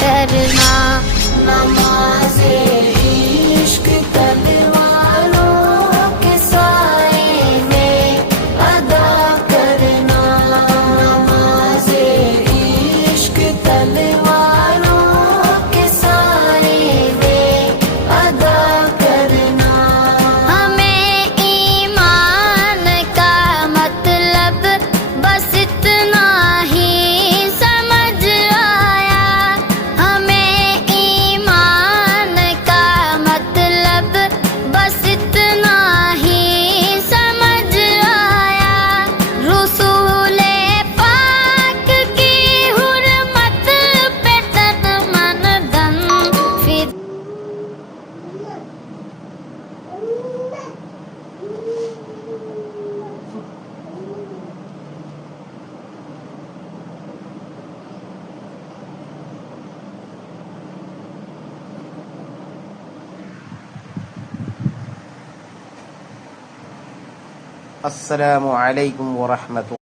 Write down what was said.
करना नमाज़े इश्क तलवारों के साए में अदा करना नमाज़े इश्क तलवारों के साए में अदा करना। हमें ईमान का मतलब बस इतना ही समझ आया। हमें ईमान का मतलब बस इतना ही समझ आया। रसूले पाक की हुर्मत पे तन मन धन फिर আসসালামু আলাইকুম ওয়া রাহমাতুল্লাহ।